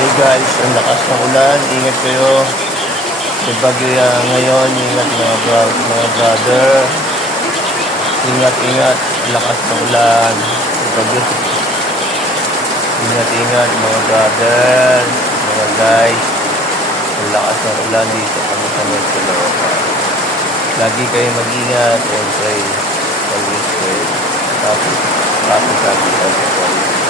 Hey guys, ang lakas ng ulan. Ingat kayo. May bagyo ngayon. Ingat mga brother. Ingat, ingat. Ang lakas ng ulan. May bagyo. Ingat, ingat mga brother. Mga guys. Ang lakas ng ulan dito kami sa North Caloocan. Lagi kayo mag-ingat and pray. Always pray. Tapos, tapos, tapos, tapos.